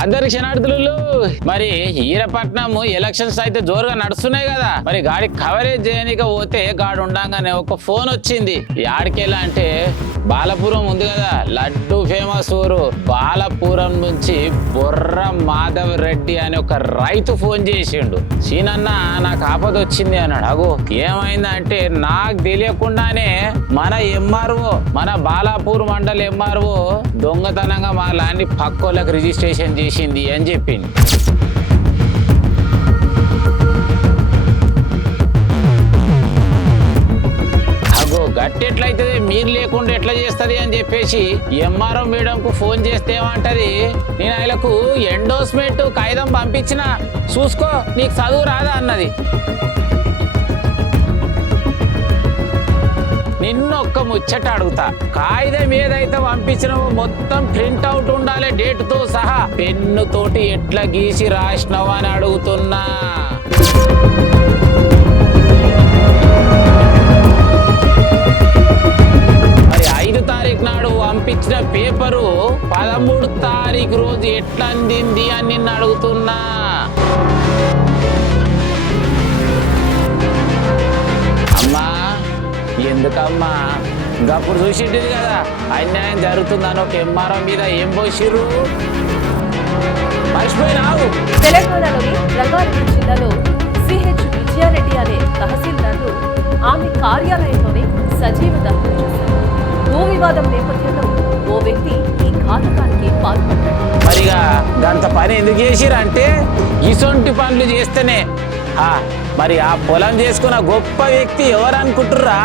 అందరి క్షణార్థులు మరి ఈరపట్నం ఎలక్షన్స్ అయితే జోరుగా నడుస్తున్నాయి కదా. మరి గాడి కవరేజ్ చేయనిక పోతే గాడు ఉండంగానే ఒక ఫోన్ వచ్చింది. యాడికెళ్ళా అంటే బాలపురం ఉంది కదా, లడ్డు ఫేమస్ ఊరు. బాలపురం నుంచి బొర్ర మాధవ్ రెడ్డి అని ఒక రైతు ఫోన్ చేసిండు. సీనన్న నాకు ఆపద వచ్చింది అన్నాడు. అగో ఏమైందంటే నాకు తెలియకుండానే మన ఎంఆర్ఓ, మన బాలాపూర్ మండల్ ఎంఆర్ఓ దొంగతనంగా మా ల్యాండ్ పక్కోళ్ళకి రిజిస్ట్రేషన్ చేసింది అని చెప్పింది. అగో గట్టి ఎట్లయితుంది, మీరు లేకుండా ఎట్లా చేస్తుంది అని చెప్పేసి ఎంఆర్ఓ మేడంకు ఫోన్ చేస్తే ఏమంటది, నేను ఆయనకు ఎండోస్మెంట్ కాగితం పంపించిన, చూసుకో నీకు చదువు రాదా అన్నది. నిన్నొక్క ముచ్చట అడుగుతా, కాగితం ఏదైతే పంపించినావో మొత్తం ప్రింట్అవుట్ ఉండాలి డేట్తో సహా. పెన్నుతోటి ఎట్లా గీసి రాసినావు అని అడుగుతున్నా. మరి 5 తారీఖు నాడు పంపించిన పేపరు 13 తారీఖు రోజు ఎట్లా అందింది అని నిన్ను అడుగుతున్నా. అమ్మా ఎందుకమ్మా ఇంకప్పుడు చూసింటిది కదా అన్యాయం జరుగుతుందని ఒక ఎంఆర్ఓ మీద ఏం పోసిర్రు, మర్చిపోయినావు. తెలంగాణలోని రంగారెడ్డి జిల్లాలో సిహెచ్ విజయారెడ్డి అనే తహసీల్దార్లు ఆమె కార్యాలయంలోనే సజీవ దహనం చేశారు. భూ వివాదం నేపథ్యంలో ఓ వ్యక్తి ఈ ఘాతకానికి పాల్పడ్డాడు. మరిగా గంత పని ఎందుకు చేసిరంటే ఇసొంటి పనులు చేస్తేనే. మరి ఆ పొలం చేసుకున్న గొప్ప వ్యక్తి ఎవరు అనుకుంటుర్రా?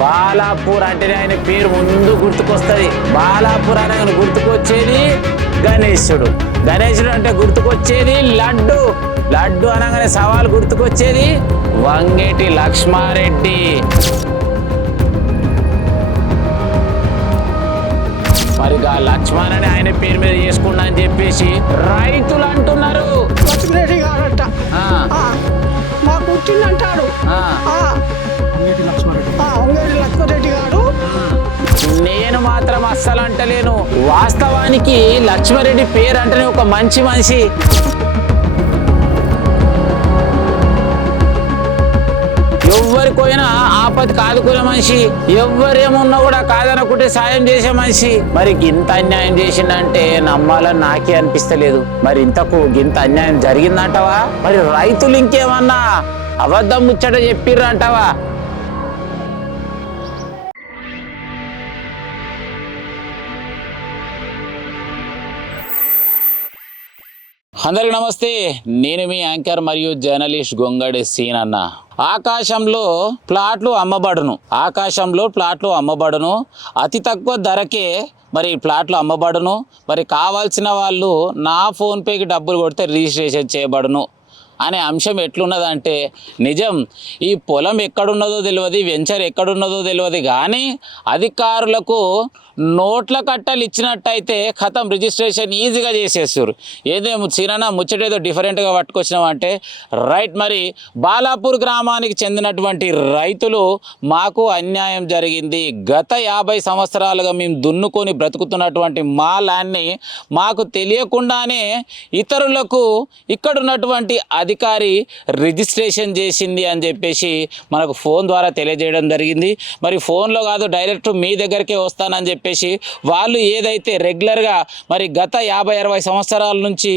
బాలాపూర్ అంటేనే ఆయన పేరు ముందు గుర్తుకొస్తుంది. బాలాపూర్ అనగానే గుర్తుకొచ్చేది గణేశుడు, గణేశుడు అంటే గుర్తుకొచ్చేది లడ్డు, లడ్డు అనగానే సవాల్ గుర్తుకొచ్చేది వంగేటి లక్ష్మారెడ్డి. మరిగా లక్ష్మణ్ అని ఆయన పేరు మీద చేసుకున్నా అని చెప్పేసి రైతులు అంటున్నారు. లక్ష్మిరెడ్డి గారట మాకు పుట్టిందంటాడు లక్ష్మిరెడ్డి గారు. నేను మాత్రం అస్సలు అంటలేను. వాస్తవానికి లక్ష్మారెడ్డి పేరు అంటేనే ఒక మంచి మనిషి. ఎవ్వరికైనా ఆపత్తి ఆదుకునే మనిషి, ఎవ్వరేమున్నా కూడా కాదనుకుంటే సాయం చేసే మనిషి. మరి ఇంత అన్యాయం చేసిందంటే నమ్మాలని నాకే అనిపిస్తలేదు. మరి ఇంతకు ఇంత అన్యాయం జరిగిందంటావా? మరి రైతులు ఇంకేమన్నా అబద్ధం ముచ్చట చెప్పిర్రు అంటావా? అందరికి నమస్తే, నేను మీ యాంకర్ మరియు జర్నలిస్ట్ గొంగడి సీనన్న. ఆకాశంలో ప్లాట్లు అమ్మబడును, అతి తక్కువ ధరకే మరి ప్లాట్లు అమ్మబడును. మరి కావాల్సిన వాళ్ళు నా ఫోన్పేకి డబ్బులు కొడితే రిజిస్ట్రేషన్ చేయబడును అనే అంశం ఎట్లున్నదంటే, నిజం ఈ పొలం ఎక్కడున్నదో తెలియదు, వెంచర్ ఎక్కడున్నదో తెలియదు, కానీ అధికారులకు నోట్ల కట్టలు ఇచ్చినట్టయితే ఖతం రిజిస్ట్రేషన్ ఈజీగా చేసేస్తారు. ఏదేమో సీనన్న ముచ్చటేదో డిఫరెంట్గా పట్టుకొచ్చినాం అంటే రైట్. మరి బాలాపూర్ గ్రామానికి చెందినటువంటి రైతులు, మాకు అన్యాయం జరిగింది, గత 50 సంవత్సరాలుగా మేము దున్నుకొని బ్రతుకుతున్నటువంటి మా ల్యాండ్ని మాకు తెలియకుండానే ఇతరులకు ఇక్కడున్నటువంటి అధికారి రిజిస్ట్రేషన్ చేసింది అని చెప్పేసి మనకు ఫోన్ ద్వారా తెలియజేయడం జరిగింది. మరి ఫోన్లో కాదు, డైరెక్ట్ మీ దగ్గరికే వస్తానని చెప్పేసి వాళ్ళు ఏదైతే రెగ్యులర్గా మరి గత 50-60 సంవత్సరాల నుంచి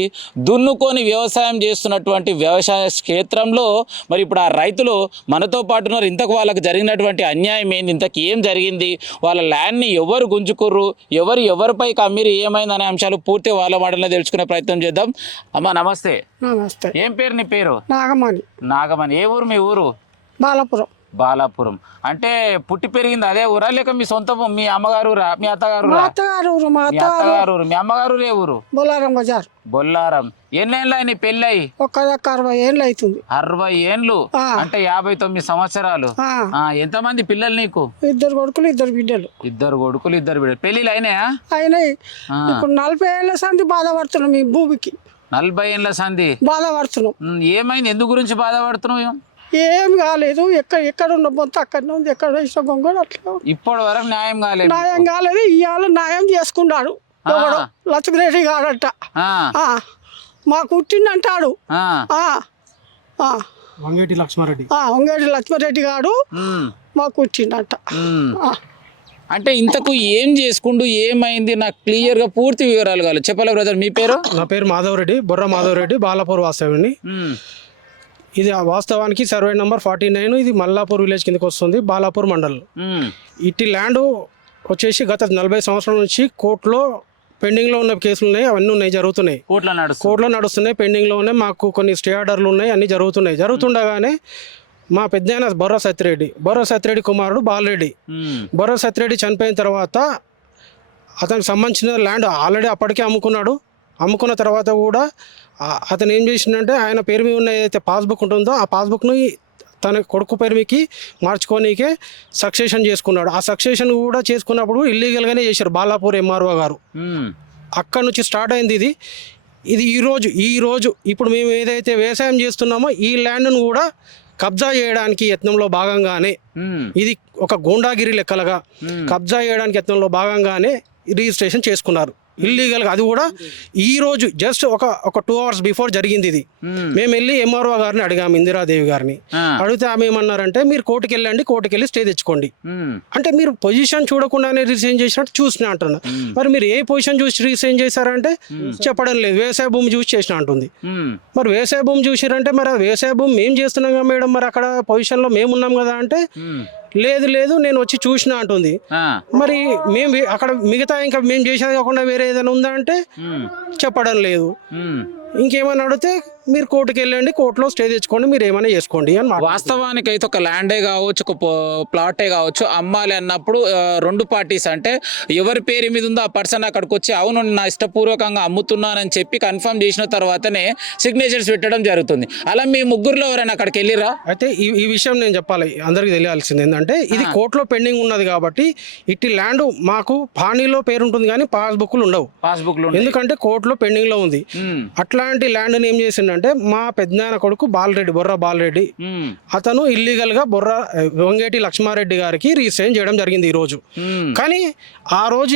దున్నుకొని వ్యవసాయం చేస్తున్నటువంటి వ్యవసాయ క్షేత్రంలో మరి ఇప్పుడు ఆ రైతులు మనతో పాటు ఉన్నారు. ఇంతకు వాళ్ళకు జరిగినటువంటి అన్యాయం ఏంది, ఇంతకు ఏం జరిగింది, వాళ్ళ ల్యాండ్ని ఎవరు గుంజుకుర్రు, ఎవరిపైకి అమ్మిరి, ఏమైందనే అంశాలు పూర్తి వాళ్ళ మాటలనే తెలుసుకునే ప్రయత్నం చేద్దాం. అమ్మ నమస్తే. నమస్తే. ఏం పేరు నీ పేరు? నాగమణి. ఏ ఊరు మీ ఊరు? బాలాపురం అంటే పుట్టి పెరిగింది అదే ఊరా, లేక మీ సొంత మీ అమ్మగారు ఊరా, మీ అత్తగారు ఊరు? మీ అమ్మగారు ఏ ఊరు? బొల్లారం. ఎన్నేళ్ళు నీ పెళ్ళయి? 60 ఏళ్ళు అవుతుంది. 60 ఏండ్లు అంటే 59 సంవత్సరాలు. ఎంతమంది పిల్లలు నీకు? 2 కొడుకులు 2 బిడ్డలు. 2 కొడుకులు 2 బిడ్డలు. పెళ్ళిళ్ళు అయినాయా? అయినాయి. ఇప్పుడు 40 ఏళ్ళ సంది బాధపడుతున్నాం. ఈ భూమికి 40 ఏళ్ళ సంది బాధపడుతున్నాం. ఏమైంది, ఎందు గురించి బాధపడుతున్నావు? ఏం కాలేదు. ఎక్కడ ఉన్న బొంత అక్కడనే ఉంది, ఎక్కడ వేసిన గొంగడు అట్లా. ఇప్పటి వరకు న్యాయం కాలేదు. ఇవాళ న్యాయం చేసుకున్నాడు. ఎవడు లక్ష్మీరెడ్డి గాడట మా కుట్టిండంటాడు వంగేటి లక్ష్మారెడ్డి వంగేటి లక్ష్మీరెడ్డి గాడు మా కుట్టిండంట. అంటే ఇంతకు ఏం చేసుకుంటూ ఏమైంది నాకు క్లియర్గా పూర్తి వివరాలు కావాలి చెప్పాలి బ్రదర్. మీ పేరు? నా పేరు మాధవరెడ్డి, బొర్ర మాధవరెడ్డి, బాలాపూర్ వాస్తవ్యండి. ఇది వాస్తవానికి సర్వే నెంబర్ 49. ఇది మల్లాపూర్ విలేజ్ కిందకి వస్తుంది, బాలాపూర్ మండలం. ఇట్టి ల్యాండ్ వచ్చేసి గత 40 సంవత్సరాల నుంచి కోర్టులో పెండింగ్లో ఉన్న కేసులు ఉన్నాయి, అవన్నీ ఉన్నాయి, జరుగుతున్నాయి, కోర్టులో నడుస్తున్నాయి, పెండింగ్లో ఉన్నాయి. మాకు కొన్ని స్టే ఆర్డర్లు ఉన్నాయి, అన్నీ జరుగుతుండగానే మా పెద్దయిన బొర్ర సత్యరెడ్డి కుమారుడు బాలరెడ్డి, బొర్ర సత్యరెడ్డి చనిపోయిన తర్వాత అతనికి సంబంధించిన ల్యాండ్ ఆల్రెడీ అప్పటికే అమ్ముకున్న తర్వాత కూడా అతను ఏం చేసిందంటే ఆయన పేరు మీద ఉన్న ఏదైతే పాస్బుక్ ఉంటుందో ఆ పాస్బుక్ను తన కొడుకు పేరు మీదకి మార్చుకోనీకే సక్సెషన్ చేసుకున్నాడు. ఆ సక్సెషన్ కూడా చేసుకున్నప్పుడు ఇల్లీగల్గానే చేశారు బాలాపూర్ ఎంఆర్ఓ గారు. అక్కడ నుంచి స్టార్ట్ అయింది ఇది ఈరోజు ఇప్పుడు మేము ఏదైతే వ్యవసాయం చేస్తున్నామో ఈ ల్యాండ్ను కూడా కబ్జా చేయడానికి యత్నంలో భాగంగానే, ఇది ఒక గూండాగిరి లెక్కలుగా కబ్జా చేయడానికి యత్నంలో భాగంగానే రిజిస్ట్రేషన్ చేసుకున్నారు ఇల్లీగల్గా. అది కూడా ఈ రోజు జస్ట్ ఒక 2 hours బిఫోర్ జరిగింది ఇది. మేము వెళ్ళి ఎంఆర్ఓ గారిని అడిగాము, ఇందిరాదేవి గారిని అడిగితే ఆమె ఏమన్నారంటే మీరు కోర్టుకి వెళ్ళి స్టే తెచ్చుకోండి. అంటే మీరు పొజిషన్ చూడకుండానే రిజిస్ట్రేషన్ చేసినట్టు చూసినా అంటున్నా. మరి మీరు ఏ పొజిషన్ చూసి రిజిస్ట్రేషన్ చేశారంటే చెప్పడం లేదు, వ్యవసాయ భూమి చూసి చేసిన అంటుంది. మరి వ్యవసాయ భూమి చూసిరంటే మరి ఆ వ్యవసాయ భూమి మేము చేస్తున్నాం కదా మేడం, మరి అక్కడ పొజిషన్లో మేము ఉన్నాం కదా అంటే లేదు నేను వచ్చి చూసినా అంటుంది. మరి మేము అక్కడ మిగతా ఇంకా మేము చేసేది కాకుండా వేరే ఏదైనా ఉందా అంటే చెప్పడం లేదు. ఇంకేమైనా అడిగితే మీరు కోర్టుకి వెళ్ళండి, కోర్టులో స్టే తెచ్చుకోండి, మీరు ఏమైనా చేసుకోండి అని. వాస్తవానికి అయితే ఒక ల్యాండే కావచ్చు, ఒక ప్లాటే కావచ్చు, అమ్మాలి అన్నప్పుడు 2 పార్టీస్ అంటే ఎవరి పేరు మీద ఉందో ఆ పర్సన్ అక్కడికి వచ్చి అవును నా ఇష్టపూర్వకంగా అమ్ముతున్నానని చెప్పి కన్ఫర్మ్ చేసిన తర్వాతనే సిగ్నేచర్స్ పెట్టడం జరుగుతుంది. అలా మీ ముగ్గురులో ఎవరైనా అక్కడికి వెళ్ళిరా? అయితే ఈ విషయం నేను చెప్పాలి, అందరికి తెలియాల్సింది ఏంటంటే ఇది కోర్టులో పెండింగ్ ఉన్నది కాబట్టి ఇట్టి ల్యాండ్ మాకు పానీలో పేరు ఉంటుంది కానీ పాస్బుక్లు ఉండవు, ఎందుకంటే కోర్టులో పెండింగ్ లో ఉంది. అట్లాంటి ల్యాండ్ ఏం చేసిందంటే మా పెద్దనాన్న కొడుకు బొర్ర బాలరెడ్డి అతను ఇల్లీగల్ గా వంగేటి లక్ష్మారెడ్డి గారికి రిజిస్ట్రేషన్ చేయడం జరిగింది ఈ రోజు. కానీ ఆ రోజు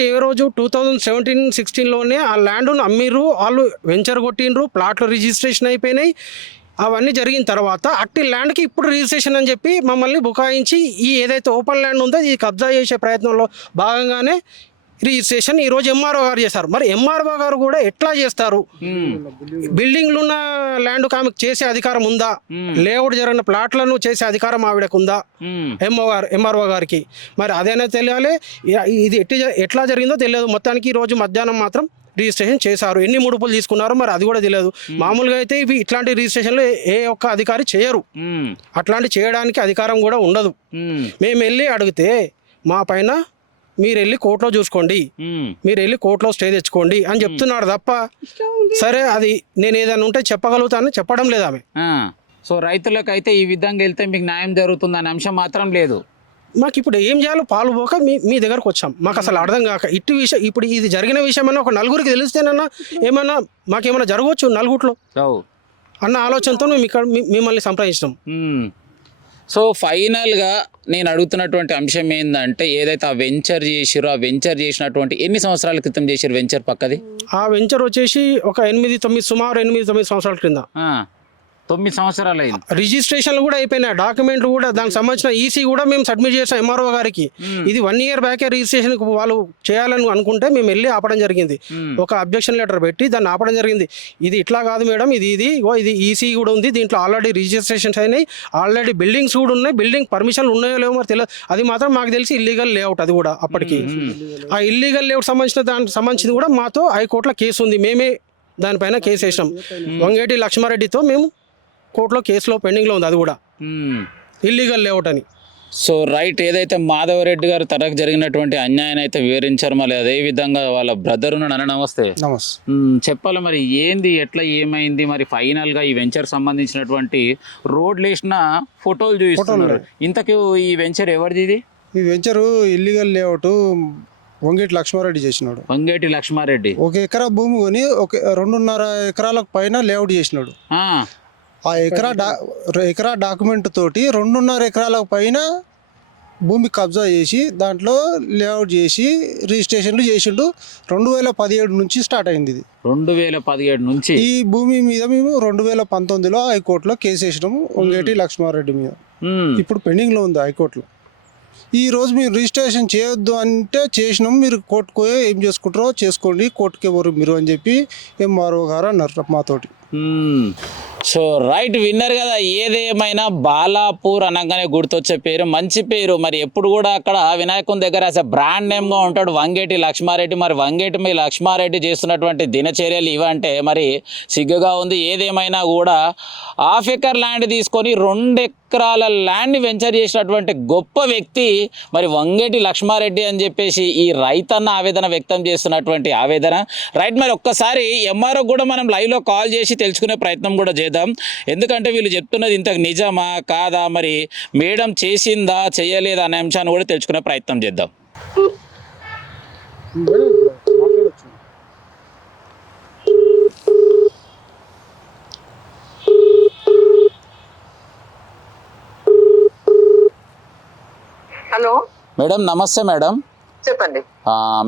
2017-16లోనే ఆ ల్యాండ్ అమ్మిర్రు, వాళ్ళు వెంచర్ కొట్టిండ్రు, ప్లాట్లు రిజిస్ట్రేషన్ అయిపోయినాయి. అవన్నీ జరిగిన తర్వాత అట్టి ల్యాండ్కి ఇప్పుడు రిజిస్ట్రేషన్ అని చెప్పి మమ్మల్ని బుకాయించి ఈ ఏదైతే ఓపెన్ ల్యాండ్ ఉందో ఇది కబ్జా చేసే ప్రయత్నంలో భాగంగానే రిజిస్ట్రేషన్ ఈరోజు ఎంఆర్ఓ గారు చేశారు. మరి ఎంఆర్ఓ గారు కూడా ఎట్లా చేస్తారు? బిల్డింగ్లు ఉన్న ల్యాండ్ ఆమెకు చేసే అధికారం ఉందా? లేఅవుట్ జరిగిన ప్లాట్లను చేసే అధికారం ఆవిడకు ఉందా? ఎంఆర్ఓ గారికి మరి అదేనా తెలియాలి. ఇది ఎట్లా జరిగిందో తెలియదు. మొత్తానికి ఈరోజు మధ్యాహ్నం మాత్రం రిజిస్ట్రేషన్ చేశారు. ఎన్ని ముడుపులు తీసుకున్నారో మరి అది కూడా తెలియదు. మామూలుగా అయితే ఇవి ఇట్లాంటి రిజిస్ట్రేషన్లు ఏ ఒక్క అధికారి చేయరు, అట్లాంటి చేయడానికి అధికారం కూడా ఉండదు. మేము వెళ్ళి అడిగితే మా పైన మీరు వెళ్ళి కోర్టులో చూసుకోండి, మీరు వెళ్ళి కోర్టులో స్టే తెచ్చుకోండి అని చెప్తున్నాడు తప్ప సరే అది నేను ఏదైనా ఉంటే చెప్పగలుగుతానని చెప్పడం లేదు ఆమె. సో రైతులకు అయితే ఈ విధంగా వెళ్తే మీకు న్యాయం జరుగుతుంది అనే అంశం మాత్రం లేదు. మాకు ఇప్పుడు ఏం చేయాలో పాలు పోక మీ దగ్గరకు వచ్చాం. మాకు అసలు అర్థం కాక ఇట్టి విషయం ఇప్పుడు ఇది జరిగిన విషయం అన్నా ఒక నలుగురికి తెలిస్తేనన్నా ఏమన్నా మాకేమన్నా జరగవచ్చు నలుగుట్లో అన్న ఆలోచనతో మేము ఇక్కడ మిమ్మల్ని సంప్రదించాం. సో ఫైనల్గా నేను అడుగుతున్నటువంటి అంశం ఏంటంటే ఏదైతే ఆ వెంచర్ చేసిరో ఆ వెంచర్ చేసినటువంటి ఎన్ని సంవత్సరాల క్రితం చేసారు వెంచర్ పక్కది? ఆ వెంచర్ వచ్చేసి ఒక 8-9 సుమారు 8-9 సంవత్సరాల క్రింద. 9 సంవత్సరాలు అయింది. రిజిస్ట్రేషన్లు కూడా అయిపోయినాయి, డాక్యుమెంట్లు కూడా దానికి సంబంధించిన ఈసీ కూడా మేము సబ్మిట్ చేసాం ఎంఆర్ఓ గారికి. ఇది 1 year బ్యాకే రిజిస్ట్రేషన్ వాళ్ళు చేయాలని అనుకుంటే మేము వెళ్ళి ఆపడం జరిగింది. ఒక అబ్జెక్షన్ లెటర్ పెట్టి దాన్ని ఆపడం జరిగింది. ఇది ఇట్లా కాదు మేడం, ఇది ఈసీ కూడా ఉంది, దీంట్లో ఆల్రెడీ రిజిస్ట్రేషన్స్ అయినాయి, ఆల్రెడీ బిల్డింగ్స్ కూడా ఉన్నాయి, బిల్డింగ్ పర్మిషన్లు ఉన్నాయో లేవో మరి తెలియదు. అది మాత్రం మాకు తెలిసి ఇల్లీగల్ లేఅవుట్ అది కూడా అప్పటికి. ఆ ఇల్లీగల్ లేఅవుట్ దానికి సంబంధించింది కూడా మాతో హైకోర్టులో కేసు ఉంది, మేమే దానిపైన కేసు వేసాం. వంగేటి లక్ష్మారెడ్డితో మేము కోర్టులో కేసులో పెండింగ్లో ఉంది, అది కూడా ఇల్లీగల్ లేఅవుట్ అని. సో రైట్, ఏదైతే మాధవరెడ్డి గారు తనకు జరిగినటువంటి అన్యాయాన్ని అయితే వివరించారు. మళ్ళీ అదేవిధంగా వాళ్ళ బ్రదర్ ఉన్నాడు. నమస్తే. చెప్పాలి మరి ఏంది ఎట్లా ఏమైంది మరి ఫైనల్గా ఈ వెంచర్ సంబంధించినటువంటి రోడ్లు వేసిన ఫోటోలు చూపిస్తున్నారు. ఇంతకు ఈ వెంచర్ ఎవరిది? ఇది ఈ venture illegal layout Vangeti Lakshmareddy చేసినాడు. వంగేటి లక్ష్మారెడ్డి 1 ఎకరా భూమి కొని 2.5 ఎకరాలకు పైన లేఅవుట్ చేసినాడు. ఆ ఎకరా డాక్యుమెంట్ తోటి 2.5 ఎకరాలకు పైన భూమి కబ్జా చేసి దాంట్లో లేఅవుట్ చేసి రిజిస్ట్రేషన్లు చేసిండు. 2017 నుంచి స్టార్ట్ అయింది ఇది. 2017 నుంచి ఈ భూమి మీద మేము 2019లో హైకోర్టులో కేసు వేసినాము వంగేటి లక్ష్మారెడ్డి మీద. ఇప్పుడు పెండింగ్లో ఉంది హైకోర్టులో. ఈ రోజు మీరు రిజిస్ట్రేషన్ చేయొద్దు అంటే చేసినాము, మీరు కోర్టుకు ఏం చేసుకుంటారో చేసుకోండి, కోర్టుకి ఎవరు మీరు అని చెప్పి ఎంఆర్ఓ గారు అన్నారు మాతోటి. సో రైట్, విన్నర్ కదా. ఏదేమైనా బాలాపూర్ అనగానే గుర్తొచ్చే పేరు, మంచి పేరు. మరి ఎప్పుడు కూడా అక్కడ వినాయకుని దగ్గర అసలు బ్రాండ్ నేమ్గా ఉంటాడు వంగేటి లక్ష్మారెడ్డి. మరి వంగేటి లక్ష్మారెడ్డి చేస్తున్నటువంటి దినచర్యలు ఇవంటే మరి సిగ్గుగా ఉంది. ఏదేమైనా కూడా హాఫ్ ఎకర్ ల్యాండ్ తీసుకొని 2 ఎకరాల ల్యాండ్ని వెంచర్ చేసినటువంటి గొప్ప వ్యక్తి మరి వంగేటి లక్ష్మారెడ్డి అని చెప్పేసి ఈ రైతన్న ఆవేదన వ్యక్తం చేస్తున్నటువంటి ఆవేదన. రైట్, మరి ఒక్కసారి ఎంఆర్ఓ కూడా మనం లైవ్లో కాల్ చేసి తెలుసుకునే ప్రయత్నం కూడా చేద్దాం. ఎందుకంటే వీళ్ళు చెప్తున్నది ఇంతకు నిజమా కాదా, మరి మేడం చేసిందా చేయలేదా అనే అంశాన్ని కూడా తెలుసుకునే ప్రయత్నం చేద్దాం. హలో మేడం నమస్తే మేడం. చెప్పండి.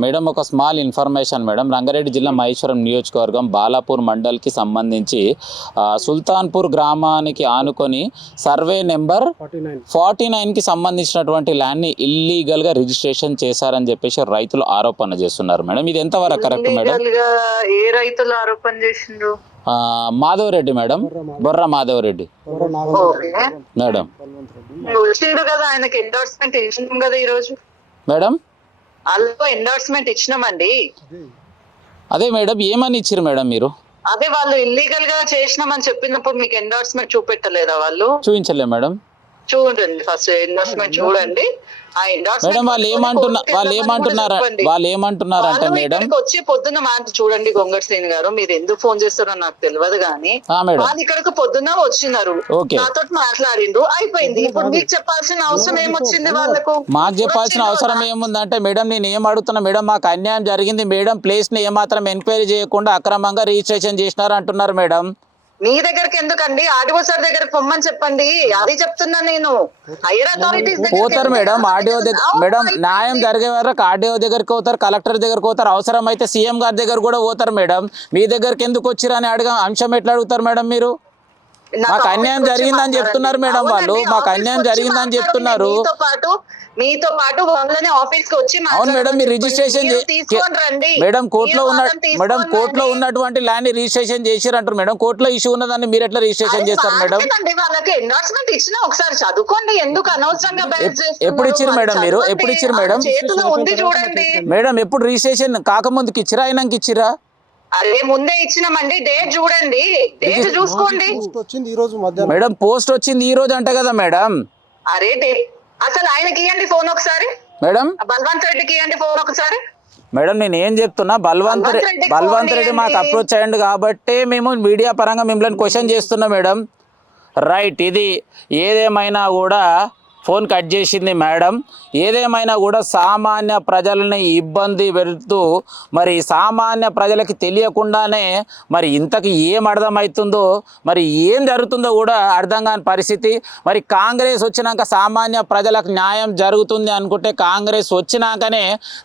మేడం ఒక స్మాల్ ఇన్ఫర్మేషన్ మేడం. రంగారెడ్డి జిల్లా మహేశ్వరం నియోజకవర్గం బాలాపూర్ మండల్కి సంబంధించి సుల్తాన్పూర్ గ్రామానికి ఆనుకొని సర్వే నెంబర్ 49కి సంబంధించినటువంటి ల్యాండ్ని ఇల్లీగల్గా రిజిస్ట్రేషన్ చేశారని చెప్పేసి రైతులు ఆరోపణ చేస్తున్నారు మేడం. ఇది ఎంతవరకు కరెక్ట్ మేడం? ఏ రైతులు ఆరోపణ చేసిండ్రు? మాధవరెడ్డి మేడం, బొర్ర మాధవరెడ్డి మేడం. వచ్చిండు కదా, ఆయనకి ఎండోర్స్మెంట్ ఇచ్చినాం కదా ఈరోజు మేడం. వాళ్ళు ఎండోర్స్మెంట్ ఇచ్చినామండి. అదే మేడం, ఏమని ఇచ్చారు మేడం మీరు? అదే వాళ్ళు ఇల్లీగల్ గా చేసినామని చెప్పినప్పుడు మీకు ఎండోర్స్మెంట్ చూపెట్టలేదా వాళ్ళు? చూపించలే మేడం. చూడండి, ఫస్ట్ ఎండోర్స్మెంట్ చూడండి. ఆ మేడం వాళ్ళు ఏమంటున్నారంటే మేడం వచ్చి పొద్దున్న చూడండి గొంగట్ శ్రీని గారు, మీరు ఎందుకు ఫోన్ చేస్తారో నాకు తెలియదు కానీ వాళ్ళు ఇక్కడికి పొద్దున్న వచ్చినారు, నాతో మాట్లాడిండ్రు, అయిపోయింది. ఇప్పుడు మీకు చెప్పాల్సిన అవసరం ఏమొచ్చింది వాళ్ళకు? మాకు చెప్పాల్సిన అవసరం ఏముందంటే మేడం, నేను ఏం అడుగుతున్నా మేడం, మాకు అన్యాయం జరిగింది మేడం, ప్లేస్ ని ఏమాత్రం ఎంక్వైరీ చేయకుండా అక్రమంగా రిజిస్ట్రేషన్ చేసినారు అంటున్నారు మేడం. మీ దగ్గరికి ఎందుకండి, ఆర్డీఓ సార్ దగ్గరకు పొమ్మని చెప్పండి. అది చెప్తున్నా నేను. హైయర్ అథారిటీస్ పోతారు మేడం, ఆర్డీఓ దగ్గర మేడం, న్యాయం జరిగే వరకు ఆర్డీఓ దగ్గరికి పోతారు, కలెక్టర్ దగ్గరకు పోతారు, అవసరం అయితే సీఎం గారి దగ్గర కూడా పోతారు మేడం. మీ దగ్గరికి ఎందుకు వచ్చిరని అంశం ఎట్లా అడుగుతారు మేడం మీరు? మాకు అన్యాయం జరిగిందని చెప్తున్నారు మేడం వాళ్ళు, మాకు అన్యాయం జరిగిందని చెప్తున్నారు. మీతో పాటు వాళ్ళని ఆఫీస్ కి వచ్చి అవును మేడం, మీరు రిజిస్ట్రేషన్ మేడం కోర్టులో ఉన్నటువంటి ల్యాండ్ రిజిస్ట్రేషన్ చేసిరంటారు మేడం. కోర్టులో ఇష్యూ ఉన్నదాన్ని మీరు ఎట్లా రిజిస్ట్రేషన్ చేస్తారు మేడం? వాళ్ళకి ఎండార్స్మెంట్ ఇచ్చినా ఒకసారి చదువుకోండి, ఎందుకు అనవసరంగా ఎప్పుడు ఇచ్చారు మేడం మీరు? ఎప్పుడు ఇచ్చారు మేడం? చేతిలో ఉంది చూడండి మేడం. ఎప్పుడు రిజిస్ట్రేషన్ కాకముందుకి ఇచ్చిరా, అయినాక ఇచ్చిరా? అదే ముందే ఇచ్చినామండి, డేట్ చూడండి, డేట్ చూసుకోండి. మేడం పోస్ట్ వచ్చింది ఈ రోజు అంట కదా మేడం. అరే అసలు ఆయనకి ఇవ్వండి ఫోన్ ఒకసారి మేడం, బల్వంత్ రెడ్డికి ఇవ్వండి ఫోన్ ఒకసారి. మేడం నేను ఏం చెప్తున్నా, బల్వంత్ రెడ్డి మాకు అప్రోచ్ అయ్యండి కాబట్టి మేము మీడియా పరంగా మిమ్మల్ని క్వశ్చన్ చేస్తున్నా మేడం. రైట్, ఇది ఏదేమైనా కూడా ఫోన్ కట్ చేసింది మేడం. ఏదేమైనా కూడా సామాన్య ప్రజలని ఇబ్బంది పెడుతూ మరి సామాన్య ప్రజలకి తెలియకుండానే మరి ఇంతకు ఏం అర్థమవుతుందో మరి ఏం జరుగుతుందో కూడా అర్థం కాని పరిస్థితి. మరి కాంగ్రెస్ వచ్చినాక సామాన్య ప్రజలకు న్యాయం జరుగుతుంది అనుకుంటే కాంగ్రెస్ వచ్చినాకనే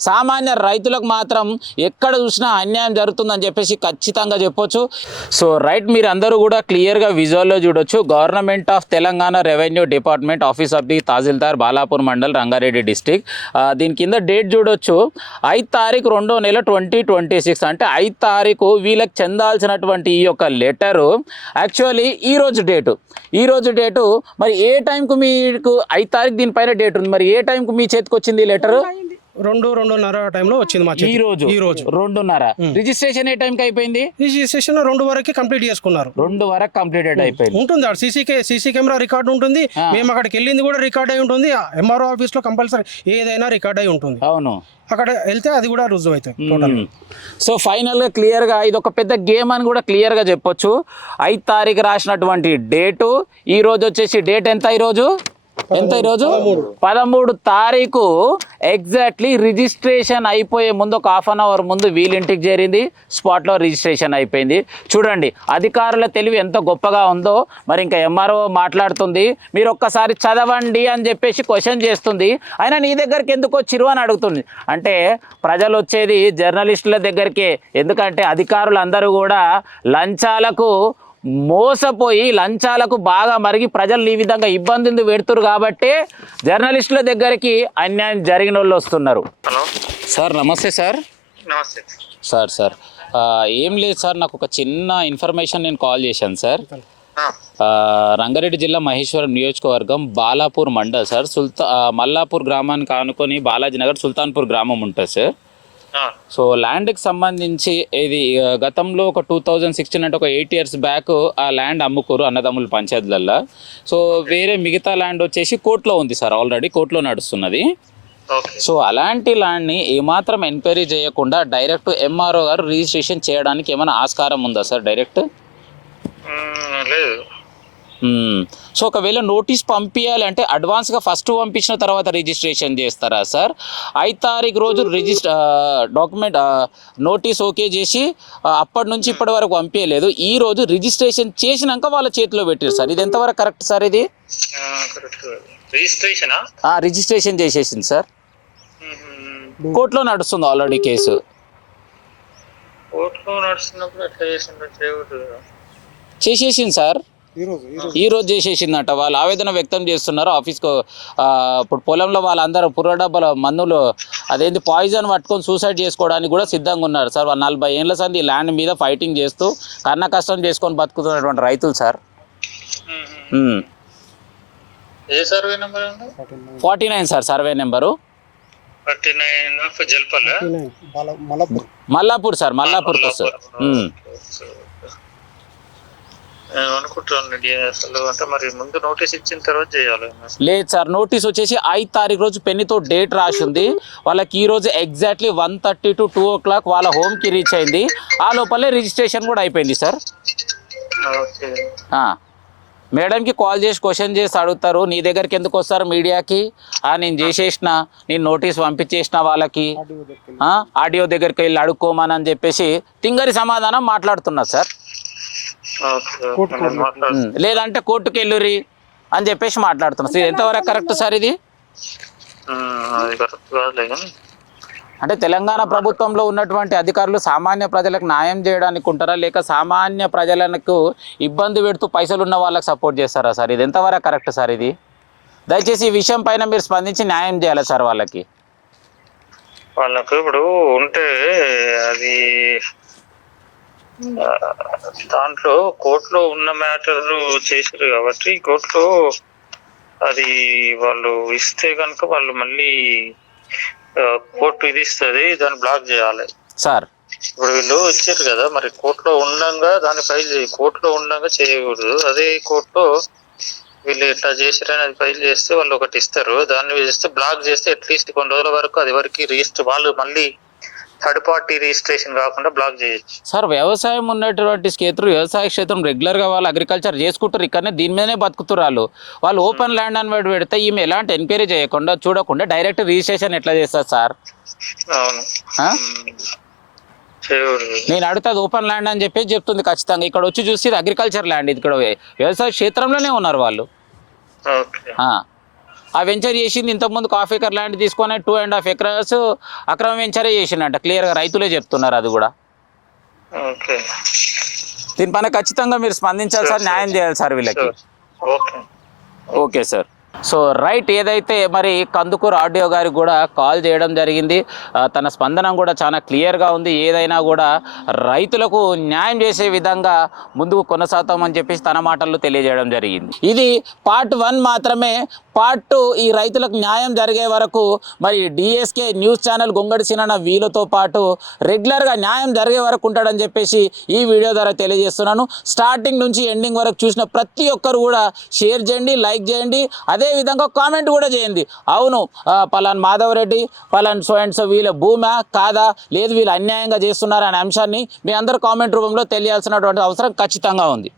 సామాన్య రైతులకు మాత్రం ఎక్కడ చూసినా అన్యాయం జరుగుతుందని చెప్పేసి ఖచ్చితంగా చెప్పొచ్చు. సో రైట్, మీరు అందరూ కూడా క్లియర్గా విజువల్లో చూడొచ్చు. Government of Telangana revenue department office of the tahsildar Balapur mandal Rangareddy district. దీని కింద డేట్ చూడొచ్చు, 5 తారీఖు 2వ నెల 2026. అంటే 5 తారీఖు వీళ్ళకి చెందాల్సినటువంటి ఈ యొక్క లెటరు యాక్చువల్లీ ఈరోజు డేటు మరి ఏ టైంకు మీకు 5 తారీఖు దీనిపైన డేట్ ఉంది, మరి ఏ టైంకు మీ చేతికి వచ్చింది ఈ లెటరు? 2-2:30 టైంలో వచ్చింది మా ఈ రోజు 2:30. రిజిస్ట్రేషన్ ఏ టైంకి అయిపోయింది? రిజిస్ట్రేషన్ 2 వరకు కంప్లీట్ చేసుకున్నారు. 2 వరకు కంప్లీటెడ్ అయిపోయింది. ఉంటుంది సీసీ కెమెరా రికార్డు ఉంటుంది, మేము అక్కడికి వెళ్ళింది కూడా రికార్డ్ అయి ఉంటుంది. ఎంఆర్ఓ ఆఫీస్ లో కంపల్సరీ ఏదైనా రికార్డ్ అయి ఉంటుంది. అవును, అక్కడ వెళ్తే అది కూడా రుజువు అవుతుంది. సో ఫైనల్గా క్లియర్గా ఇది ఒక పెద్ద గేమ్ అని కూడా క్లియర్గా చెప్పొచ్చు. 5 తారీఖు రాసినటువంటి డేటు, ఈ రోజు వచ్చేసి డేట్ ఎంత? ఈరోజు ఎంత ఈరోజు 13 తారీఖు ఎగ్జాక్ట్లీ రిజిస్ట్రేషన్ అయిపోయే ముందు ఒక హాఫ్ అన్ అవర్ ముందు వీళ్ళింటికి చేరింది, స్పాట్లో రిజిస్ట్రేషన్ అయిపోయింది. చూడండి అధికారుల తెలివి ఎంత గొప్పగా ఉందో. మరి ఇంకా ఎంఆర్ఓ మాట్లాడుతుంది, మీరు ఒక్కసారి చదవండి అని చెప్పేసి క్వశ్చన్ చేస్తుంది. అయినా నీ దగ్గరికి ఎందుకు వచ్చిరు అని అడుగుతుంది. అంటే ప్రజలు వచ్చేది జర్నలిస్టుల దగ్గరికే, ఎందుకంటే అధికారులు అందరూ కూడా లంచాలకు మోసపోయి లంచాలకు బాగా మరిగి ప్రజలు ఈ విధంగా ఇబ్బందులు పెడుతున్నారు కాబట్టి జర్నలిస్టుల దగ్గరికి అన్యాయం జరిగిన వాళ్ళు వస్తున్నారు. హలో సార్ నమస్తే సార్. నమస్తే సార్ ఏం లేదు సార్, నాకు ఒక చిన్న ఇన్ఫర్మేషన్ నేను కాల్ చేశాను సార్. రంగారెడ్డి జిల్లా మహేశ్వరం నియోజకవర్గం బాలాపూర్ మండల్ సార్. మల్లాపూర్ గ్రామానికి ఆనుకొని బాలాజీ నగర్ సుల్తాన్పూర్ గ్రామం ఉంటుంది సార్. సో ల్యాండ్కి సంబంధించి ఇది గతంలో ఒక 2016 అంటే ఒక 8 years బ్యాక్ ఆ ల్యాండ్ అమ్ముకోరు అన్నదమ్ముల పంచాయతీలల్లో. సో వేరే మిగతా ల్యాండ్ వచ్చేసి కోర్టులో ఉంది సార్, ఆల్రెడీ కోర్టులో నడుస్తున్నది. సో అలాంటి ల్యాండ్ని ఏమాత్రం ఎంక్వైరీ చేయకుండా డైరెక్ట్ ఎంఆర్ఓ గారు రిజిస్ట్రేషన్ చేయడానికి ఏమైనా ఆస్కారం ఉందా సార్ డైరెక్ట్? లేదు. సో ఒకవేళ నోటీస్ పంపించాలి అంటే అడ్వాన్స్గా ఫస్ట్ పంపించిన తర్వాత రిజిస్ట్రేషన్ చేస్తారా సార్? 5 తారీఖు రోజు డాక్యుమెంట్ నోటీస్ ఓకే చేసి అప్పటి నుంచి ఇప్పటి వరకు పంపించలేదు. ఈ రోజు రిజిస్ట్రేషన్ చేసినాక వాళ్ళ చేతిలో పెట్టారు సార్. ఇది ఎంతవరకు కరెక్ట్ సార్? ఇది రిజిస్ట్రేషన్ చేసేసింది సార్, కోర్టులో నడుస్తుంది ఆల్రెడీ కేసు. చేసేసింది సార్, ఈ రోజు చేసేసిందట. వాళ్ళు ఆవేదన వ్యక్తం చేస్తున్నారు. ఆఫీస్కు ఇప్పుడు పొలంలో వాళ్ళందరూ పుర్రడబ్బల మందులు అదేంటి పాయిజన్ పట్టుకొని సూసైడ్ చేసుకోవడానికి కూడా సిద్ధంగా ఉన్నారు సార్. 40 ఏళ్ళ సంది ల్యాండ్ మీద ఫైటింగ్ చేస్తూ కన్న కష్టం చేసుకొని బతుకుతున్నటువంటి రైతులు sir. 49 sir survey number. Mallapur sir, మల్లాపూర్కి సార్. లేదు సార్, నోటీస్ వచ్చేసి 5 తారీఖు రోజు పెన్నుతో డేట్ రాసి ఉంది వాళ్ళకి. ఈ రోజు ఎగ్జాక్ట్లీ 1:30 to 2 o'clock వాళ్ళ హోమ్కి రీచ్ అయింది. ఆ లోపలే రిజిస్ట్రేషన్ కూడా అయిపోయింది సార్. మేడంకి కాల్ చేసి క్వశ్చన్ చేసి అడుగుతారు, నీ దగ్గరికి ఎందుకు వస్తారు మీడియాకి? నేను చేసేసిన, నేను నోటీస్ పంపించేసిన వాళ్ళకి, ఆడియో దగ్గరికి వెళ్ళి అడుక్కోమని చెప్పేసి తింగరి సమాధానం మాట్లాడుతున్నారు సార్. లేదంటే కోర్టుకు వెళ్ళురి అని చెప్పేసి మాట్లాడుతున్నారు. ఇది ఎంతవరకు కరెక్ట్ సార్? ఇది అంటే తెలంగాణ ప్రభుత్వంలో ఉన్నటువంటి అధికారులు సామాన్య ప్రజలకు న్యాయం చేయడానికి ఉంటారా, లేక సామాన్య ప్రజలకు ఇబ్బంది పెడుతూ పైసలు ఉన్న వాళ్ళకి సపోర్ట్ చేస్తారా సార్? ఇది ఎంతవరకు కరెక్ట్ సార్? ఇది దయచేసి ఈ విషయం పైన మీరు స్పందించి న్యాయం చేయాలి సార్ వాళ్ళకి. ఇప్పుడు ఉంటే అది దాంట్లో కోర్టులో ఉన్న మ్యాటర్ చేశారు కాబట్టి కోర్టులో అది వాళ్ళు ఇస్తే కనుక వాళ్ళు మళ్ళీ కోర్టు ఇది ఇస్తుంది, దాన్ని బ్లాక్ చేయాలి సార్. ఇప్పుడు వీళ్ళు ఇచ్చారు కదా, మరి కోర్టులో ఉండగా దాన్ని ఫైల్ కోర్టులో ఉండగా చేయకూడదు. అదే కోర్టులో వీళ్ళు ఇట్లా చేశారని అది ఫైల్ చేస్తే వాళ్ళు ఒకటి ఇస్తారు, దాన్ని చేస్తే బ్లాక్ చేస్తే అట్లీస్ట్ కొన్ని రోజుల వరకు అది వరకు రిజిస్టర్ వాళ్ళు మళ్ళీ థర్డ్ పార్టీ రిజిస్ట్రేషన్ కాకుండా బ్లాక్ చేయొచ్చు సార్. వ్యవసాయం ఉన్నటువంటి వ్యవసాయ క్షేత్రం రెగ్యులర్గా వాళ్ళు అగ్రికల్చర్ చేసుకుంటారు, ఇక్కడనే దీని మీదనే బతుకుతున్నారు. వాళ్ళు ఓపెన్ ల్యాండ్ అని పెడితే ఈమె ఎలాంటి ఎంక్వైరీ చేయకుండా చూడకుండా డైరెక్ట్ రిజిస్ట్రేషన్ ఎట్లా చేస్తారు సార్? అవును, నేను అడుగుతుంది ఓపెన్ ల్యాండ్ అని చెప్పేసి చెప్తుంది ఖచ్చితంగా. ఇక్కడ వచ్చి చూసి ఇది అగ్రికల్చర్ ల్యాండ్, ఇది ఇక్కడ వ్యవసాయ క్షేత్రంలోనే ఉన్నారు వాళ్ళు. ఆ వెంచర్ చేసింది ఇంతకుముందు 1/2 acre ల్యాండ్ తీసుకొని 2.5 acres అక్రమ వెంచరే చేసిండట. క్లియర్గా రైతులే చెప్తున్నారు అది కూడా. దీనిపైన ఖచ్చితంగా మీరు స్పందించాలి సార్, న్యాయం చేయాలి సార్ వీళ్ళకి. Okay sir. సో రైట్, ఏదైతే మరి కందుకూరు ఆడియో గారికి కూడా కాల్ చేయడం జరిగింది. తన స్పందన కూడా చాలా క్లియర్గా ఉంది. ఏదైనా కూడా రైతులకు న్యాయం చేసే విధంగా ముందుకు కొనసాగుతామని చెప్పేసి తన మాటల్లో తెలియజేయడం జరిగింది. ఇది part 1 మాత్రమే. part 2 ఈ రైతులకు న్యాయం జరిగే వరకు మరి డిఎస్కే న్యూస్ ఛానల్ గొంగడి సీనన్న వీళ్ళతో పాటు రెగ్యులర్గా న్యాయం జరిగే వరకు ఉంటాడని చెప్పేసి ఈ వీడియో ద్వారా తెలియజేస్తున్నాను. స్టార్టింగ్ నుంచి ఎండింగ్ వరకు చూసిన ప్రతి ఒక్కరు కూడా షేర్ చేయండి, లైక్ చేయండి, అదేవిధంగా కామెంట్ కూడా చేయండి. అవును పలాన్ మాధవరెడ్డి పలాన్ సో అండ్ సో వీళ్ళ భూమా కాదా, లేదు వీళ్ళు అన్యాయంగా చేస్తున్నారనే అంశాన్ని మీ అందరూ కామెంట్ రూపంలో తెలియాల్సినటువంటి అవసరం ఖచ్చితంగా ఉంది.